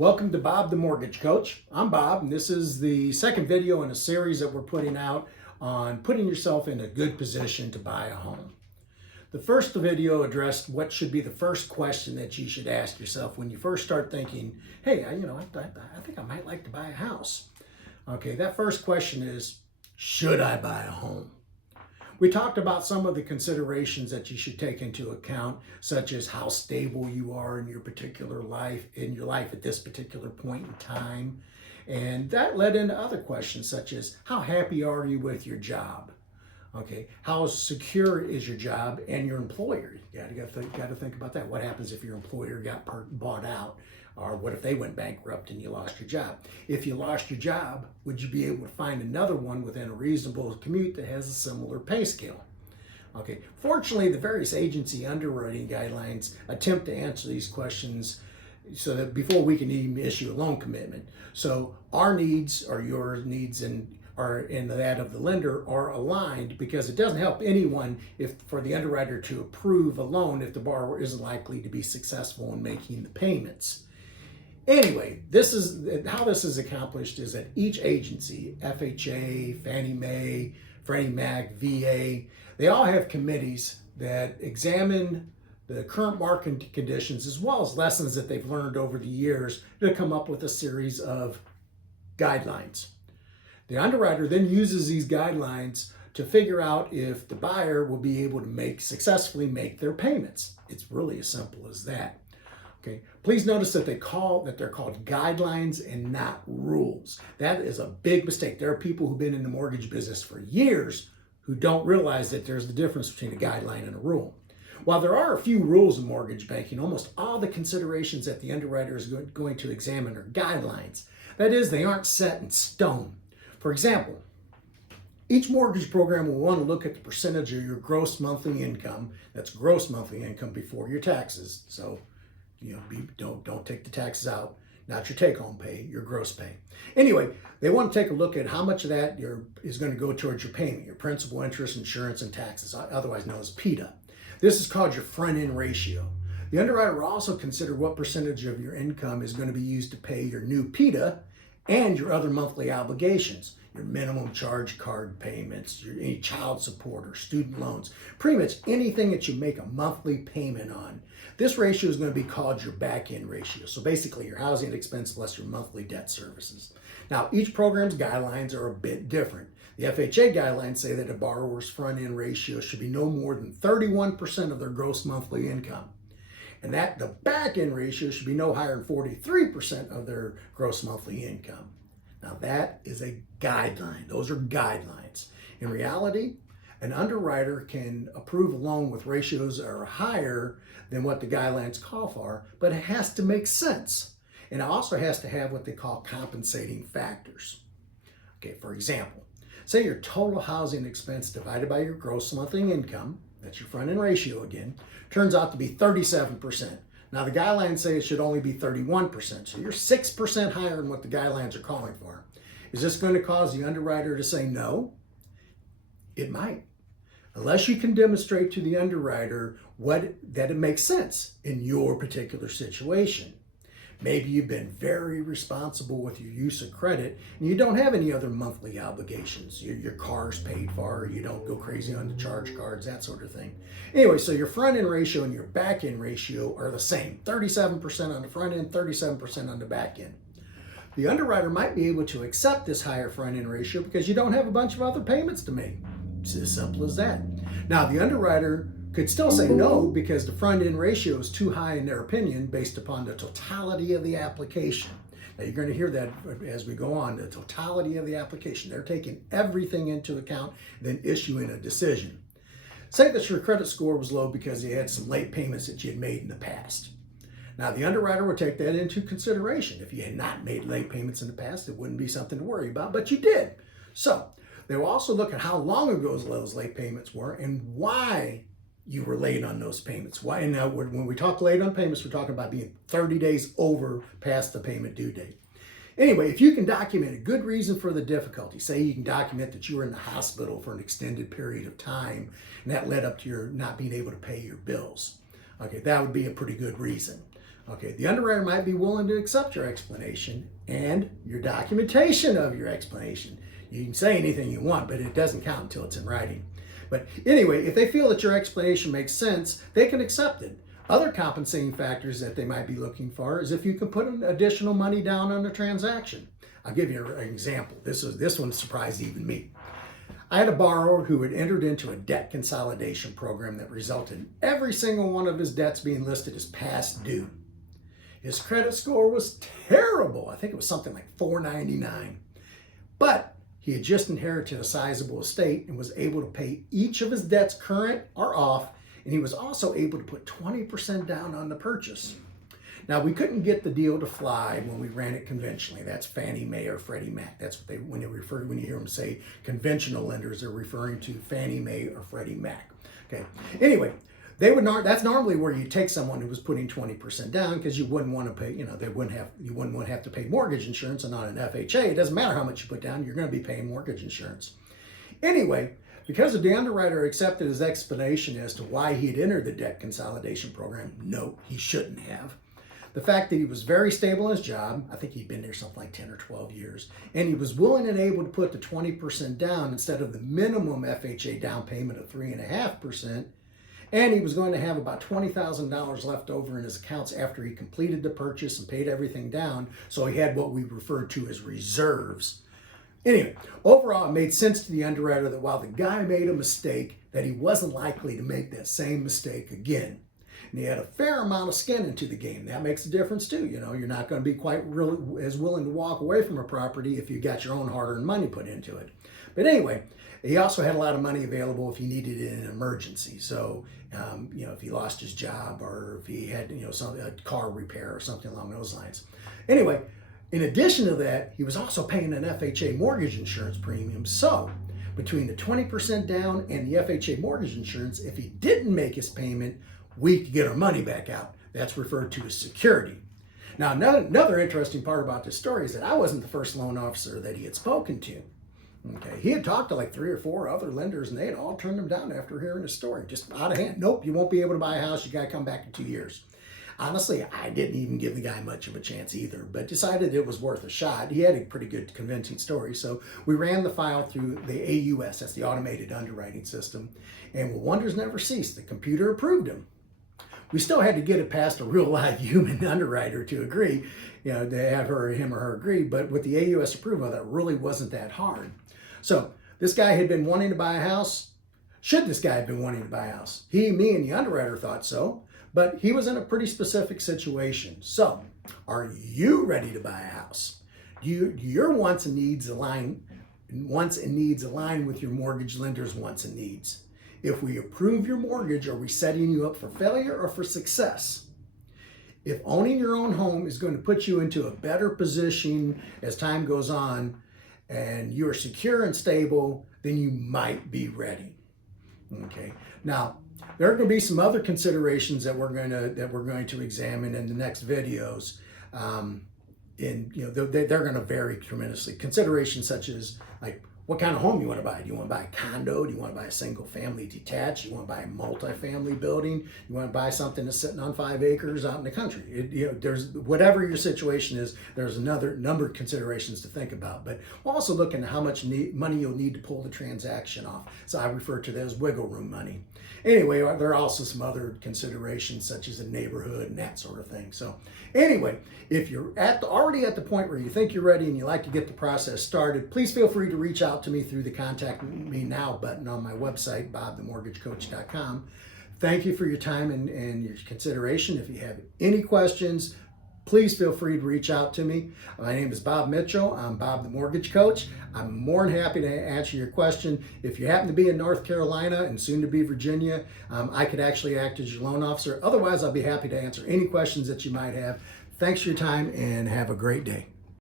Welcome to Bob the Mortgage Coach. I'm Bob, and this is the second video in a series that we're putting out on putting yourself in a good position to buy a home. The first video addressed what should be the first question that you should ask yourself when you first start thinking, hey, I think I might like to buy a house. Okay, that first question is, should I buy a home? We talked about some of the considerations that you should take into account, such as how stable you are in your particular life, at this particular point in time. And that led into other questions, such as how happy are you with your job? Okay, how secure is your job and your employer? You got to think about that. What happens if your employer got bought out? Or what if they went bankrupt and you lost your job? If you lost your job, would you be able to find another one within a reasonable commute that has a similar pay scale? Okay, fortunately, the various agency underwriting guidelines attempt to answer these questions so that before we can even issue a loan commitment. So our needs or your needs and that of the lender are aligned, because it doesn't help anyone for the underwriter to approve a loan if the borrower isn't likely to be successful in making the payments. Anyway, how this is accomplished is that each agency, FHA, Fannie Mae, Freddie Mac, VA, they all have committees that examine the current market conditions as well as lessons that they've learned over the years to come up with a series of guidelines. The underwriter then uses these guidelines to figure out if the buyer will be able to successfully make their payments. It's really as simple as that. Okay, please notice that they're called guidelines and not rules. That is a big mistake. There are people who've been in the mortgage business for years who don't realize that there's the difference between a guideline and a rule. While there are a few rules in mortgage banking, almost all the considerations that the underwriter is going to examine are guidelines. That is, they aren't set in stone. For example, each mortgage program will want to look at the percentage of your gross monthly income. That's gross monthly income before your taxes. So, don't take the taxes out, not your take-home pay, your gross pay. Anyway, they want to take a look at how much of that is going to go towards your payment, your principal, interest, insurance, and taxes, otherwise known as PITA. This is called your front-end ratio. The underwriter will also consider what percentage of your income is going to be used to pay your new PITA and your other monthly obligations, your minimum charge card payments, any child support or student loans, pretty much anything that you make a monthly payment on. This ratio is going to be called your back-end ratio. So basically your housing expense less your monthly debt services. Now, each program's guidelines are a bit different. The FHA guidelines say that a borrower's front-end ratio should be no more than 31% of their gross monthly income, and that the back-end ratio should be no higher than 43% of their gross monthly income. Now that is a guideline. Those are guidelines. In reality, an underwriter can approve a loan with ratios that are higher than what the guidelines call for, but it has to make sense. And it also has to have what they call compensating factors. Okay, for example, say your total housing expense divided by your gross monthly income, that's your front-end ratio again, turns out to be 37%. Now the guidelines say it should only be 31%, so you're 6% higher than what the guidelines are calling for. Is this going to cause the underwriter to say no? It might, unless you can demonstrate to the underwriter that it makes sense in your particular situation. Maybe you've been very responsible with your use of credit and you don't have any other monthly obligations. Your car's paid for, you don't go crazy on the charge cards, that sort of thing. Anyway, so your front end ratio and your back end ratio are the same. 37% on the front end, 37% on the back end. The underwriter might be able to accept this higher front end ratio because you don't have a bunch of other payments to make. It's as simple as that. Now, the underwriter could still say no because the front end ratio is too high in their opinion based upon the totality of the application. Now you're going to hear that as we go on, the totality of the application. They're taking everything into account, then issuing a decision. Say that your credit score was low because you had some late payments that you had made in the past. Now the underwriter would take that into consideration. If you had not made late payments in the past, it wouldn't be something to worry about, but you did. So they will also look at how long ago those late payments were and why you were late on those payments. Why? And now when we talk late on payments, we're talking about being 30 days over past the payment due date. Anyway, if you can document a good reason for the difficulty, say you can document that you were in the hospital for an extended period of time and that led up to your not being able to pay your bills. Okay, that would be a pretty good reason. Okay, the underwriter might be willing to accept your explanation and your documentation of your explanation. You can say anything you want, but it doesn't count until it's in writing. But anyway, if they feel that your explanation makes sense, they can accept it. Other compensating factors that they might be looking for is if you can put an additional money down on the transaction. I'll give you an example. This one surprised even me. I had a borrower who had entered into a debt consolidation program that resulted in every single one of his debts being listed as past due. His credit score was terrible. I think it was something like 499. But he had just inherited a sizable estate and was able to pay each of his debts current or off, and he was also able to put 20% down on the purchase. Now, we couldn't get the deal to fly when we ran it conventionally. That's Fannie Mae or Freddie Mac. That's what when you hear them say conventional lenders, they're referring to Fannie Mae or Freddie Mac. Okay. Anyway, that's normally where you take someone who was putting 20% down because you wouldn't want to pay, you wouldn't have to pay mortgage insurance, and on an FHA, it doesn't matter how much you put down, you're going to be paying mortgage insurance. Anyway, because the underwriter accepted his explanation as to why he had entered the debt consolidation program, no, he shouldn't have. The fact that he was very stable in his job, I think he'd been there something like 10 or 12 years, and he was willing and able to put the 20% down instead of the minimum FHA down payment of 3.5%, and he was going to have about $20,000 left over in his accounts after he completed the purchase and paid everything down, so he had what we refer to as reserves. Anyway, overall, it made sense to the underwriter that while the guy made a mistake, that he wasn't likely to make that same mistake again. And he had a fair amount of skin into the game. That makes a difference too. You know, you're not going to be quite really as willing to walk away from a property if you got your own hard-earned money put into it. But anyway, he also had a lot of money available if he needed it in an emergency. So, if he lost his job or if he had, a car repair or something along those lines. Anyway, in addition to that, he was also paying an FHA mortgage insurance premium. So, between the 20% down and the FHA mortgage insurance, if he didn't make his payment, we could get our money back out. That's referred to as security. Now, another interesting part about this story is that I wasn't the first loan officer that he had spoken to. Okay, he had talked to like 3 or 4 other lenders, and they had all turned him down after hearing his story. Just out of hand. Nope, you won't be able to buy a house. You got to come back in 2 years. Honestly, I didn't even give the guy much of a chance either, but decided it was worth a shot. He had a pretty good convincing story, so we ran the file through the AUS, that's the automated underwriting system, and wonders never ceased. The computer approved him. We still had to get it past a real live human underwriter to agree, to have him or her agree, but with the AUS approval, that really wasn't that hard. So this guy had been wanting to buy a house. Should this guy have been wanting to buy a house? Me, and the underwriter thought so, but he was in a pretty specific situation. So, are you ready to buy a house? Do your wants and needs align with your mortgage lender's wants and needs? If we approve your mortgage, are we setting you up for failure or for success? If owning your own home is going to put you into a better position as time goes on, and you're secure and stable, then you might be ready. Okay. Now, there are going to be some other considerations that we're going to examine in the next videos. They're going to vary tremendously. Considerations such as like what kind of home you want to buy. Do you want to buy a condo? Do you want to buy a single family detached? Do you want to buy a multi-family building? You want to buy something that's sitting on 5 acres out in the country? There's whatever your situation is, there's another number of considerations to think about. But we'll also look into how much money you'll need to pull the transaction off. So I refer to that as wiggle room money. Anyway, there are also some other considerations such as the neighborhood and that sort of thing. So anyway, if you're already at the point where you think you're ready and you like to get the process started, please feel free to reach out to me through the Contact Me Now button on my website, bobthemortgagecoach.com. Thank you for your time and your consideration. If you have any questions, please feel free to reach out to me. My name is Bob Mitchell. I'm Bob the Mortgage Coach. I'm more than happy to answer your question. If you happen to be in North Carolina and soon to be Virginia, I could actually act as your loan officer. Otherwise, I'll be happy to answer any questions that you might have. Thanks for your time and have a great day.